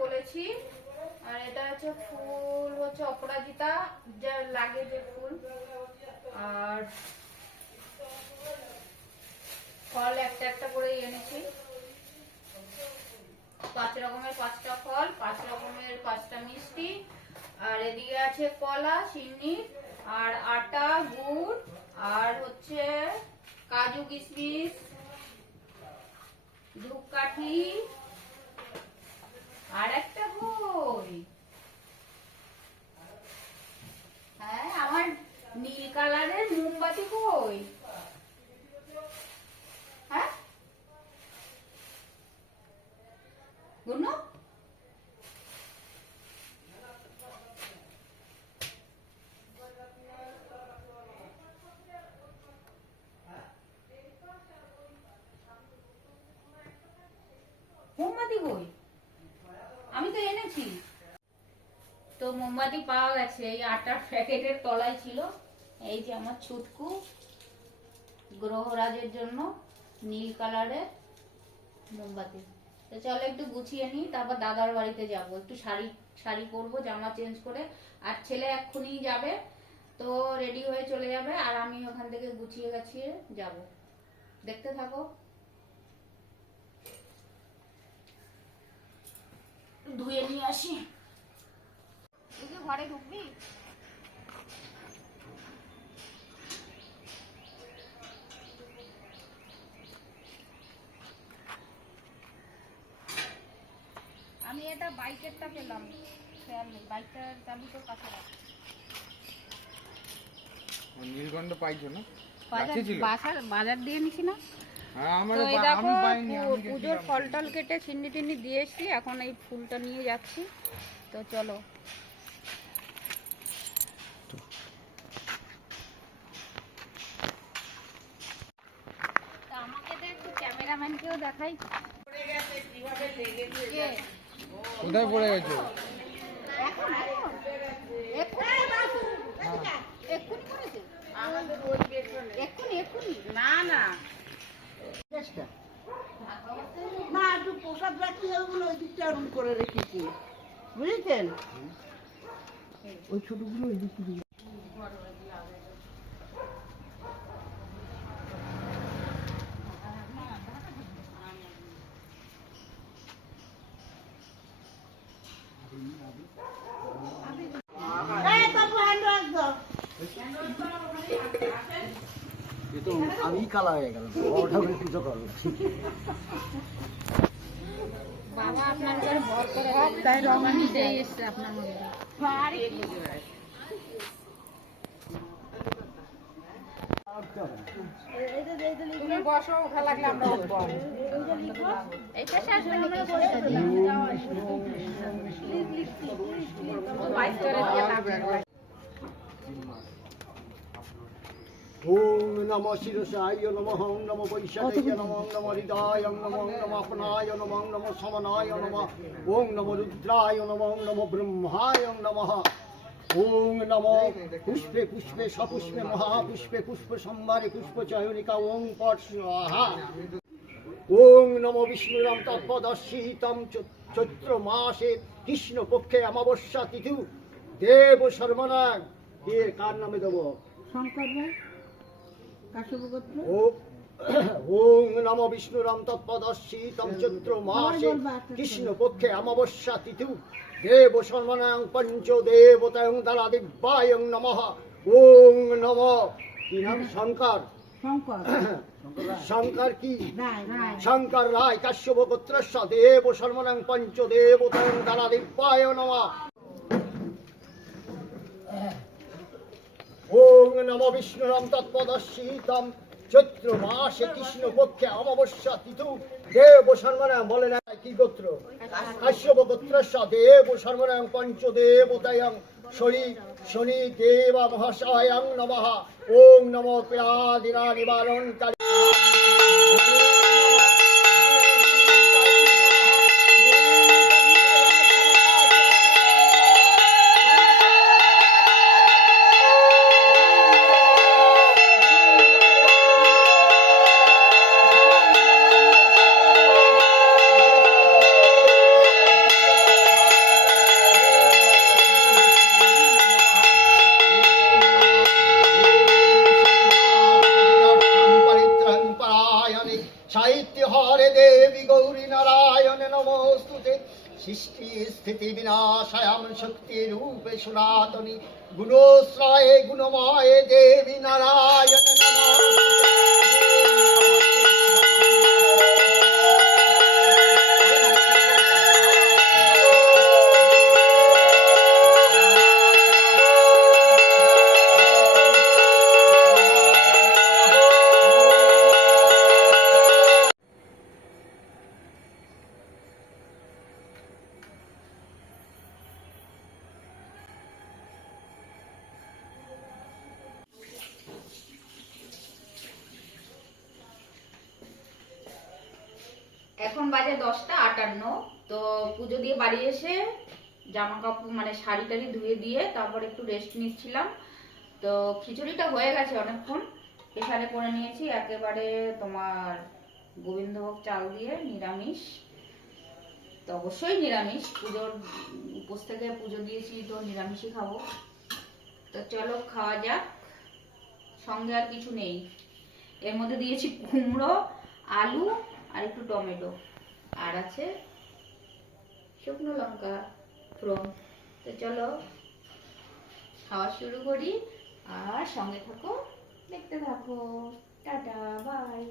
করেছি আর এটা হচ্ছে ফুল হচ্ছে অপরাজিতা, যা লাগে যে ফুল। আর ফল একটা একটা করেই এনেছি। পাঁচ রকমের পাঁচটা ফল, পাঁচ রকমের পাঁচটা মিষ্টি। আর এদিকে আছে কলা, চিনি, আর আটা, গুড়, আর হচ্ছে কাজু কিশমিশ, ধূপকাঠি আর একটা বই। হ্যাঁ আমার নীল কালারের মোমবাতি কই হ্যাঁ? গুনো মোমবাতি কই আমি তো এনেছি তো মোমবাতি পাওয়া গেছে, এই আটার প্যাকেটের তলায় ছিল। এই যে আমার ছুটকু, গ্রহরাজের জন্য নীল কালারের মোমবাতি। তো চলো একটু গুছিয়ে নিই, তারপর দাদার বাড়িতে যাব। একটু শাড়ি শাড়ি পরবো, জামা চেঞ্জ করে। আর ছেলে এক্ষুনি যাবে, তো রেডি হয়ে চলে যাবে, আর আমি ওখান থেকে গুছিয়ে গাছিয়ে যাব। দেখতে থাকো। ধুয়ে নিয়ে আসি। তুই ঘরে ঢুকবি? আমি এটা বাইকেরটা পেলাম। খেয়াল নেই বাইকটার চাবি তো কাছে রাখ। নীলকণ্ঠ পাইছো না? বাজার কাছে ছিল? বাজার বাজার দিয়ে নিছি না। হ্যাঁ পুজোর। ফল টল কেটে চিন্নি টিন্নি দিয়ে এসছি এখন এই ফুলটা নিয়ে যাচ্ছি। তো চলো তা আমাকে তো একটু ক্যামেরাম্যানকেও দেখাই। কোথায় পড়ে গেছো? এক্ষুনি না। না না। একটু প্রসাদ রাখতে ওগুলো ওই দিকটা রুম করে রেখেছি। বুঝেছেন? ওই ছোটগুলো ওই দিয়ে এই বাবু, hand wash দাও। এ তো আমি কালা হয়ে গেলাম। পুজো করব বাবা আপনার ভর করে তাই রং নিতেই এসছে আপনার মধ্যে। বসো ওঠা লাগলে আমরা এইটা শেষ হলে আমরা বসে দিই বাইক করে দিয়ে থাকবে ওম নম শিরসায় নম ওম নম বৈশাখায় নম নম হৃদয় নম নম আপনায় নম ওম নম সমনায় নম ওম নম রুদ্রায় নম নম ব্রহ্মায় নম ওম নম পুষ্পে পুষ্পে সপুষ্পে মহাপুষ্পে পুষ্প সম্ভারে পুষ্প চয়নিকা ওম পট স্বাহা ওং নম বিষ্ণুরাম তৎপদর্শিতম চৈত্র মাসে কৃষ্ণ পক্ষে অমাবস্যা তিথি দেব সর্বনাগ দিয়ে কার নামে দেবো? শঙ্কর রায় কাশ্যপগোত্র ও ওং নম বিষ্ণুরাম তৎপদর্শিতম চৈত্র মাসে কৃষ্ণ পক্ষে অমাবস্যা তিথি। দেব সর্বনাং পঞ্চ দেবতায়ং দিব্যায়ং নমঃ। ওং নম। কি নাম? শঙ্কর। শঙ্কর। কি? শঙ্কর রায় কাশ্যপ গোত্রস্য দেব শর্মণং পঞ্চ দেবতায়ং দ্বারা দিব্যায় নমঃ। ওং নম বিষ্ণুরাম তৎপদশীতম। চৈত্র মাসে কৃষ্ণ পক্ষে অমাবস্যা তিথু। দেব শর্মণং বলে না কি গোত্র? কাশ্যপ গোত্রস্য দেব শর্মণং পঞ্চ দেবতায়ং শনি শনি দেব মহাশয়ং নমঃ। ওং নমো প্রিয়াদিনা নিবারণকারী নমস্তুতে সৃষ্টি স্থিতি বিনাশায়াম শক্তি রূপে সনাতনী গুণশ্রয়ে গুণময়ে দেবী নারায়ণ এখন বাজে দশটা আটান্ন, তো পুজো দিয়ে বাড়ি এসে জামা কাপড় মানে শাড়ি টাড়ি ধুয়ে দিয়ে তারপর একটু রেস্ট নিচ্ছিলাম। তো খিচুড়িটা হয়ে গেছে অনেকক্ষণ। প্রেসারে করে নিয়েছি একেবারে তোমার গোবিন্দভোগ চাল দিয়ে নিরামিষ। তো অবশ্যই নিরামিষ। পুজোর উপোস থেকে পুজো দিয়েছি, তো নিরামিষই খাব। তো চলো খাওয়া যাক। সঙ্গে আর কিছু নেই। এর মধ্যে দিয়েছি কুমড়ো, আলু আর একটু টমেটো। আর আছে শুকনো লঙ্কা ফ্রন তো চলো, খাওয়া শুরু করি আর সঙ্গে থাকো, দেখতে থাকো। Tata, bye.